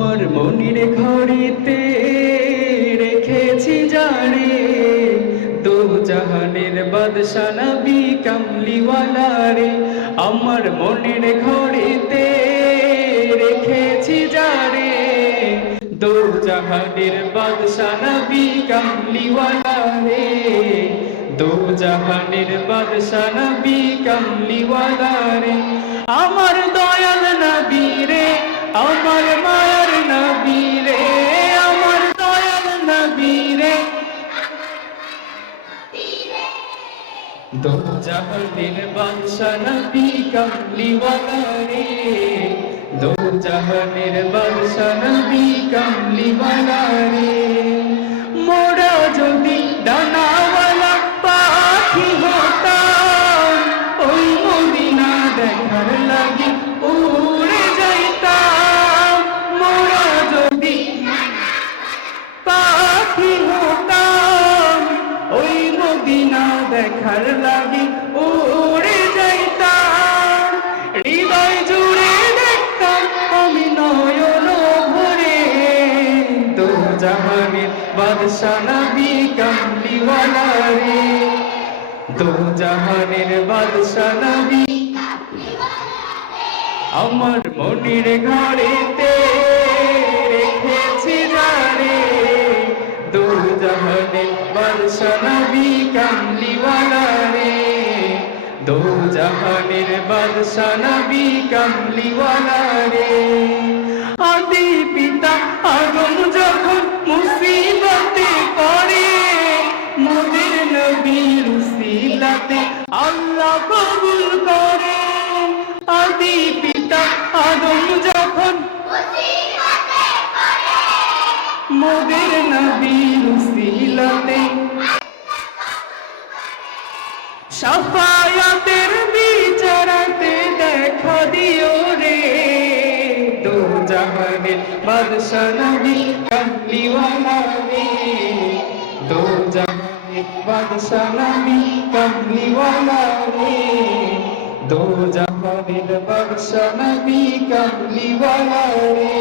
আমার মনির ঘড়িতে রেখেছি জানে দো জাহানের বাদশা নবী কামলিওয়ালা রে। আমার মনির ঘড়িতে রেখেছি জানে দো জাহানের বাদশা নবী কামলিওয়ালা রে। দো জাহানের বাদশা নবী কামলিওয়ালা রে। আমার দয়াল নবী রে, আমার মায়ার নবী রে, আমার দয়াল নবী রে। দো জাহানের বাদশা নবী কামলিওয়ালা রে। দো জাহানের বাদশা নবী কামলিওয়ালা রে। মোরা যদি ডানাওয়ালা পাখি হতাম, ওই মদিনা দেখার লাগি উড়ে যাইতাম। মোরা যদি পাখি হতাম, ওই মদিনা দেখার লাগি উড়ে যাইতাম। হৃদয় জুড়ে দেখতাম আমি নয়ন ভরে দো জাহানের বাদশা নবী কামলিওয়ালা রে। দো জাহানের বাদশা নবী আমার মনির ঘরেতে রেখেছি জানে দো জাহানের বাদশা নবী কামলিওয়ালা রে। দো জাহানের বাদশা নবী কামলিওয়ালা রে। আদি পিতা আদম যখন মুসিবতে পড়ে, মোদের নবীর উসিলাতে আল্লাহ কবুল করে। আদি পিতা আদম যখন মোদের নবীর উসিলাতে শাফায়াতের বিচারাতে দেখা দিও রে। দো জাহানের বাদশা নবী কামলিওয়ালা রে। দো জাহানের বাদশা নবী কামলিওয়ালা রে। দো জাহানের বাদশা নবী কামলিওয়ালা রে।